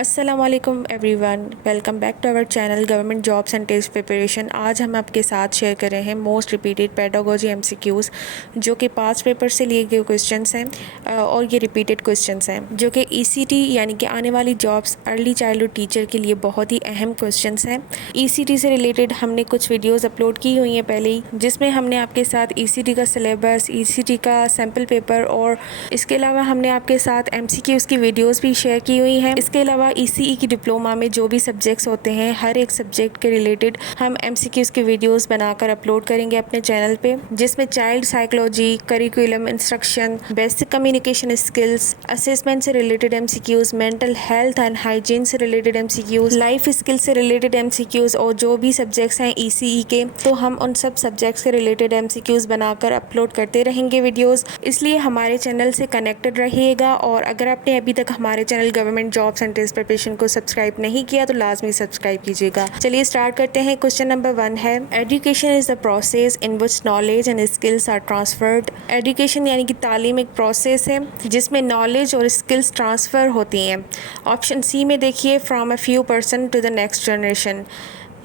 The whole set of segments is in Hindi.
अस्सलाम वालेकुम everyone, welcome back to our channel government jobs and test preparation. आज हम आपके साथ शेयर कर रहे हैं मोस्ट रिपीटेड पेडागोजी एमसीक्यूज़ जो कि पास्ट पेपर से लिए गए क्वेश्चंस हैं और ये रिपीटेड क्वेश्चंस हैं जो कि ईसीटी यानी कि आने वाली जॉब्स अर्ली चाइल्डहुड टीचर के लिए बहुत ही अहम क्वेश्चंस हैं। ईसीटी से रिलेटेड हमने कुछ वीडियोज़ अपलोड की हुई हैं पहले ही, जिसमें हमने आपके साथ ईसीटी का सिलेबस, ईसीटी का सैम्पल पेपर और इसके अलावा हमने आपके साथ एमसीक्यूज़ की वीडियोज़ भी शेयर की हुई हैं। इसके अलावा ईसीई की डिप्लोमा में जो भी सब्जेक्ट्स होते हैं हर एक सब्जेक्ट के रिलेटेड हम एमसीक्यूज़ की वीडियोस बनाकर अपलोड करेंगे अपने चैनल पे, जिसमें child psychology, curriculum, instruction, basic communication skills, assessment से related MCQs, mental health and hygiene से रिलेटेड एमसीक्यूज़, लाइफ स्किल से रिलेटेड एमसीक्यूज़ और जो भी सब्जेक्ट्स हैं ईसीई के, तो हम उन सब सब्जेक्ट्स के रिलेटेड एमसीक्यूज़ बनाकर अपलोड करते रहेंगे वीडियोज़। इसलिए हमारे चैनल से कनेक्टेड रहिएगा और अगर आपने अभी तक हमारे channel government jobs and test preparation को सब्सक्राइब नहीं किया तो लाजमी सब्सक्राइब कीजिएगा। चलिए स्टार्ट करते हैं। क्वेश्चन नंबर 1 है, education is the process in which knowledge and skills are transferred. Education यानी कि तालीम एक प्रोसेस है जिसमें नॉलेज और स्किल्स ट्रांसफ़र होती हैं। ऑप्शन सी में देखिए, from a few person to the next generation,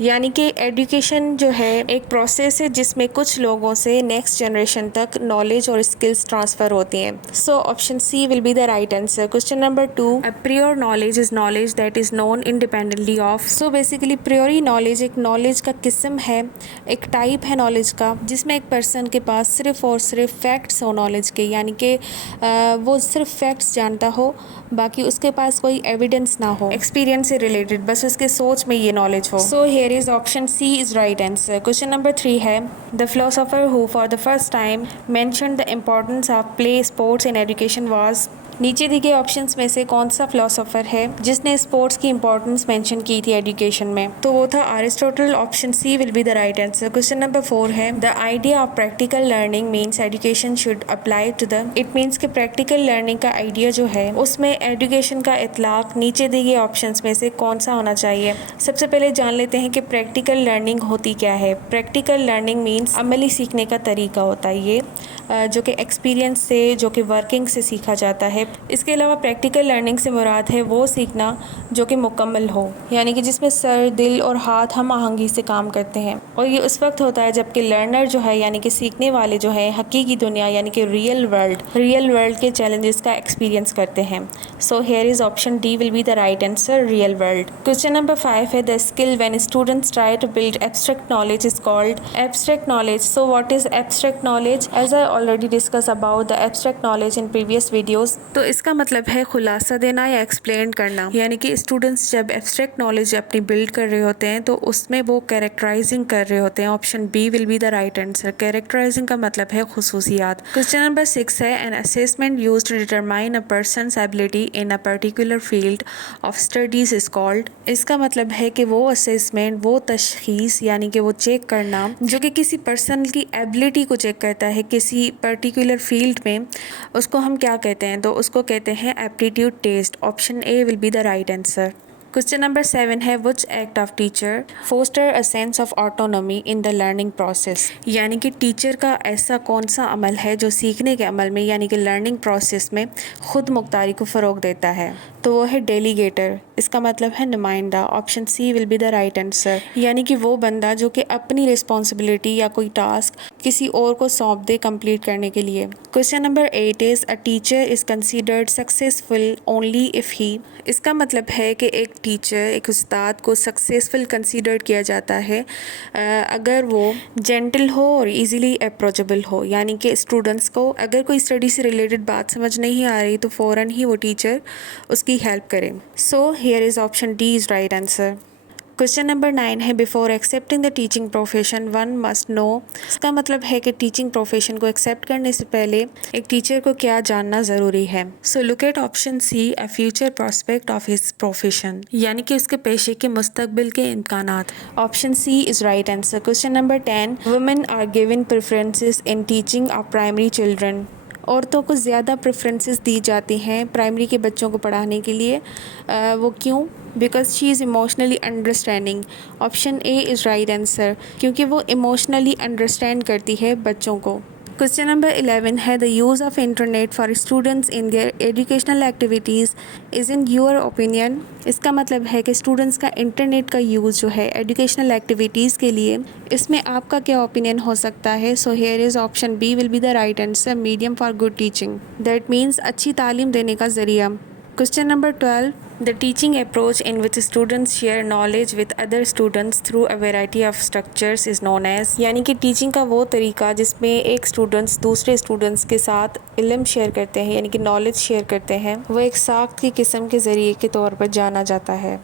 यानी कि एजुकेशन जो है एक प्रोसेस है जिसमें कुछ लोगों से नेक्स्ट जनरेशन तक नॉलेज और स्किल्स ट्रांसफ़र होती हैं। So option C will be the right answer. Question number 2, a prior knowledge is knowledge that is known independently of. So basically priori knowledge एक नॉलेज का किस्म है, एक टाइप है नॉलेज का, जिसमें एक पर्सन के पास सिर्फ और सिर्फ फैक्ट्स हो नॉलेज के, यानी कि वो सिर्फ फैक्ट्स जानता हो, बाकी उसके पास कोई एविडेंस ना हो एक्सपीरियंस से रिलेटेड, बस उसके सोच में ये नॉलेज हो। So here is option C is right answer. Question number 3 है, the philosopher who for the first time mentioned the importance of play sports in education was. नीचे दिए गए ऑप्शंस में से कौन सा फिलोसोफर है जिसने स्पोर्ट्स की इंपॉर्टेंस मेंशन की थी एजुकेशन में, तो वो था Aristotle. Option C will be the right answer. Question number 4 है, the idea of practical learning means education should apply to the. It means कि प्रैक्टिकल लर्निंग का आइडिया जो है उसमें एजुकेशन का इतलाक नीचे दिए गए ऑप्शंस में से कौन सा होना चाहिए। सबसे पहले जान लेते हैं कि प्रैक्टिकल लर्निंग होती क्या है। प्रैक्टिकल लर्निंग मीन्स अमली सीखने का तरीका होता है ये, जो कि एक्सपीरियंस से, जो कि वर्किंग से सीखा जाता है। इसके अलावा प्रैक्टिकल लर्निंग से मुराद है वो सीखना जो कि मुकम्मल हो, यानी कि जिसमें सर, दिल और हाथ हम आहंगी से काम करते हैं, और ये उस वक्त होता है जबकि लर्नर जो है यानी कि सीखने वाले जो है हकीकी दुनिया यानी कि रियल वर्ल्ड के चैलेंजेस का एक्सपीरियंस करते हैं। So here is option D will be the right answer, real world. Question number 5 है, the skill when students try to build abstract knowledge is called abstract knowledge. So what is abstract knowledge? As I already discuss about the abstract knowledge in previous videos. तो इसका मतलब है खुलासा देना या एक्सप्लेन करना, यानी कि स्टूडेंट्स जब एब्स्ट्रैक्ट नॉलेज अपनी बिल्ड कर रहे होते हैं तो उसमें वो कैरेक्टराइजिंग कर रहे होते हैं। Option B will be the right answer. Characterising का मतलब है खुसूसियात। क्वेश्चन नंबर 6 है, an assessment used to determine a person's ability in a particular field of studies is called. इसका मतलब है कि वो असेसमेंट, वो तशखीस यानी कि वो चेक करना जो कि किसी पर्सन की एबिलिटी को चेक करता है किसी पर्टिकुलर फील्ड में, उसको हम क्या कहते हैं? तो उसको कहते हैं aptitude test. Option A will be the right answer. Question number 7 है, which act of teacher foster a sense of autonomy in the learning process. यानी कि टीचर का ऐसा कौन सा अमल है जो सीखने के अमल में यानी कि लर्निंग प्रोसेस में खुद मुख्तारी को फ़रोग देता है, तो वो है डेलीगेटर। इसका मतलब है नुमाइंदा। Option C will be the right answer, यानी कि वो बंदा जो कि अपनी रिस्पॉन्सिबिलिटी या कोई टास्क किसी और को सौंप दे कंप्लीट करने के लिए। Question number 8 is, a teacher is considered successful only if he. इसका मतलब है कि एक टीचर, एक उस्ताद को सक्सेसफुल कंसीडर किया जाता है अगर वो जेंटल हो और इजीली अप्रोचेबल हो, यानी कि स्टूडेंट्स को अगर कोई स्टडी से रिलेटेड बात समझ नहीं आ रही तो फ़ौरन ही वो टीचर उसकी हेल्प करे। सो here is option D is right answer. Question number 9 है, before accepting the teaching profession one must know. इसका मतलब है कि टीचिंग प्रोफेशन को एक्सेप्ट करने से पहले एक टीचर को क्या जानना ज़रूरी है। So look at option C, a future prospect of his profession, यानी कि उसके पेशे के मुस्तकबिल के इम्कानात। Option C is right answer. Question number 10, women are given preferences in teaching of primary children. औरतों को ज़्यादा प्रेफरेंसेस दी जाती हैं प्राइमरी के बच्चों को पढ़ाने के लिए। वो क्यों? Because she is emotionally understanding. Option A is right answer, क्योंकि वो इमोशनली अंडरस्टैंड करती है बच्चों को। क्वेश्चन नंबर 11 है the use of internet for students in their educational activities is in your opinion. इसका मतलब है कि स्टूडेंट्स का इंटरनेट का यूज़ जो है एजुकेशनल एक्टिविटीज़ के लिए, इसमें आपका क्या ओपिनियन हो सकता है। So here is option B will be the right answer, medium for good teaching, that means अच्छी तालीम देने का ज़रिया। Question number 12 The teaching approach in which students share knowledge with other students through a variety of structures is known as, यानी कि टीचिंग का वो तरीका जिसमें एक स्टूडेंट्स दूसरे स्टूडेंट्स के साथ इल्म शेयर करते हैं यानी कि नॉलेज शेयर करते हैं, वो एक साख्त की किस्म के ज़रिए के तौर पर जाना जाता है।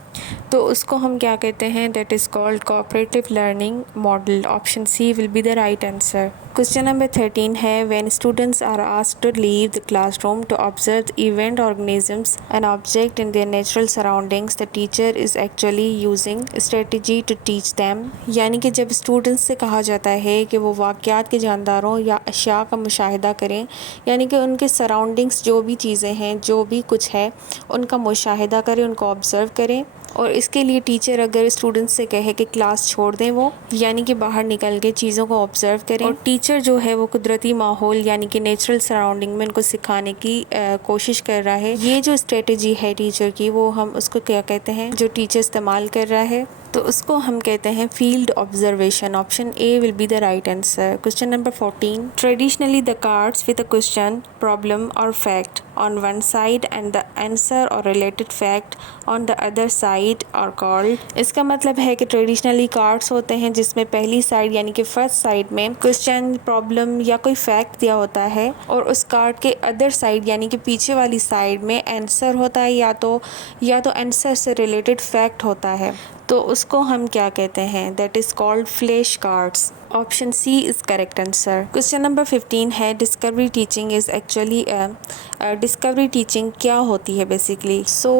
तो उसको हम क्या कहते हैं, that is called cooperative learning model. Option C will be the right answer. Question number 13 है when students are asked to leave the classroom to observe the event organisms and object in their natural surroundings, the teacher is actually using strategy to teach them. यानी कि जब स्टूडेंट्स से कहा जाता है कि वो वाक़यात के जानदारों या अशिया का मुशाहिदा करें, यानी कि उनके सराउंडिंग्स जो भी चीज़ें हैं, जो भी कुछ है, उनका मुशाहिदा करें, उनको ऑब्ज़र्व करें। और इसके लिए टीचर अगर स्टूडेंट्स से कहे कि क्लास छोड़ दें, वो यानी कि बाहर निकल के चीज़ों को ऑब्ज़र्व करें, और टीचर जो है वो कुदरती माहौल यानी कि नेचुरल सराउंडिंग में उनको सिखाने की कोशिश कर रहा है। ये जो स्ट्रेटजी है टीचर की, वो हम उसको क्या कहते हैं, जो टीचर इस्तेमाल कर रहा है, तो उसको हम कहते हैं field observation. Option A will be the right answer. Question number 14 traditionally the cards with a question, problem और fact on one side and the answer or related fact on the other side are called। इसका मतलब है कि ट्रेडिशनली कार्ड्स होते हैं जिसमें पहली साइड यानी कि फर्स्ट साइड में क्वेश्चन, प्रॉब्लम या कोई फैक्ट दिया होता है, और उस कार्ड के अदर साइड यानी कि पीछे वाली साइड में आंसर होता है या तो आंसर से रिलेटेड फैक्ट होता है। तो उसको हम क्या कहते हैं, that is called flash cards. Option C is correct answer. Question number 15 है discovery teaching is actually discovery teaching क्या होती है बेसिकली। सो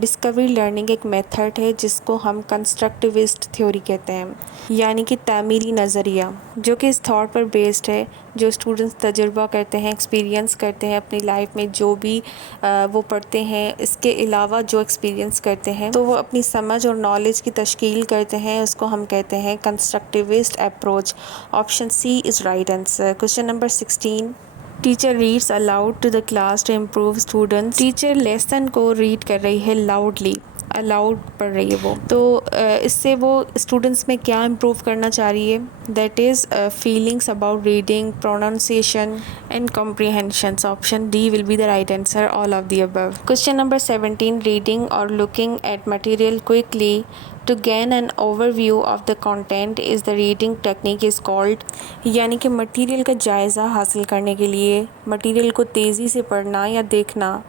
डिस्कवरी लर्निंग एक मेथड है जिसको हम कंस्ट्रक्टिविस्ट थ्योरी कहते हैं, यानी कि तामीली नज़रिया, जो कि इस थॉट पर बेस्ड है, जो स्टूडेंट्स तजुर्बा करते हैं, एक्सपीरियंस करते हैं अपनी लाइफ में, जो भी वो पढ़ते हैं, इसके अलावा जो एक्सपीरियंस करते हैं, तो वो अपनी समझ और नॉलेज की तश्कील करते हैं। उसको हम कहते हैं constructivist approach. Option C is right answer. Question number 16 teacher reads aloud to the class to improve students. Teacher lesson को रीड कर रही है लाउडली, अलाउड पढ़ रही है वो, तो इससे वो स्टूडेंट्स में क्या इम्प्रूव करना चाह रही है, that is feelings about reading, pronunciation and comprehensions. Option D will be the right answer, all of the above. Question number 17 reading और looking at material quickly to gain an overview of the content is the reading technique is called। यानी कि मटेरियल का जायज़ा हासिल करने के लिए मटेरियल को तेज़ी से पढ़ना या देखना,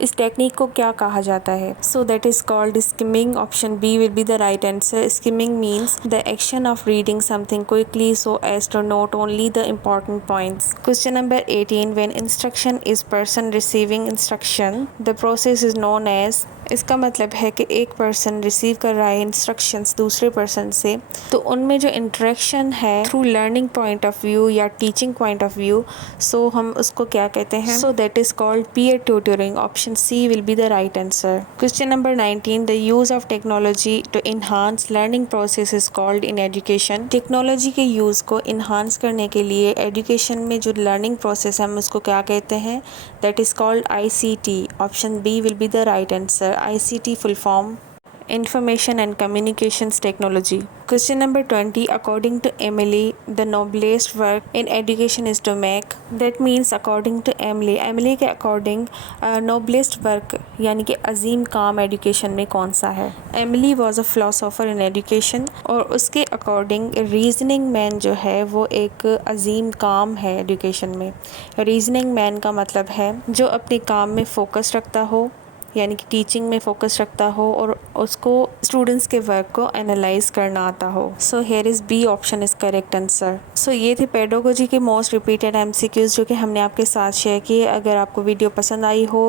इस टेक्निक को क्या कहा जाता है। So that is called skimming. Option B will be the right answer. Skimming means the action of reading something quickly so as to note only the important points. Question number 18 when instruction is person receiving instruction the process is known as. इसका मतलब है कि एक पर्सन रिसीव कर रहा है इंस्ट्रक्शंस दूसरे पर्सन से, तो उनमें जो इंटरेक्शन है through learning point of view या teaching point of view, so हम उसको क्या कहते हैं, so that is called peer tutoring. Option C will be the right answer. Question number 19 the use of technology to enhance learning process is called in education. Technology के यूज़ को इन्हांस करने के लिए एजुकेशन में जो लर्निंग प्रोसेस है हम उसको क्या कहते हैं, that is called ICT। Option B will be the right answer. ICT full form Information and Communications Technology। Question number 20 according to Emily the noblest work in education is to make। that means according to Emily के according noblest work यानी कि अजीम काम एजुकेशन में कौन सा है। Emily was a philosopher in education और उसके according रीजनिंग मैन जो है वो एक अजीम काम है एजुकेशन में। रीजनिंग मैन का मतलब है जो अपने काम में फोकस रखता हो, यानी कि टीचिंग में फोकस रखता हो और उसको स्टूडेंट्स के वर्क को एनालाइज करना आता हो। So here is B option is correct answer. So ये थे पेडागोजी के मोस्ट रिपीटेड MCQs जो कि हमने आपके साथ शेयर किए। अगर आपको वीडियो पसंद आई हो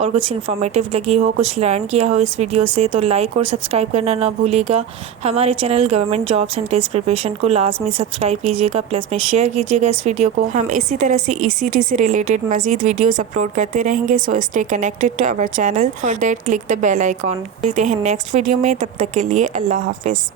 और कुछ इन्फॉर्मेटिव लगी हो, कुछ लर्न किया हो इस वीडियो से, तो लाइक और सब्सक्राइब करना ना भूलिएगा। हमारे channel government jobs and test preparation को लाजमी सब्सक्राइब कीजिएगा, प्लस में शेयर कीजिएगा इस वीडियो को। हम इसी तरह से ECT से रिलेटेड मज़ीद वीडियोज़ अपलोड करते रहेंगे। So stay connected to our channel. For that click the bell icon. मिलते हैं नेक्स्ट वीडियो में, तब तक के लिए अल्लाह हाफिज़।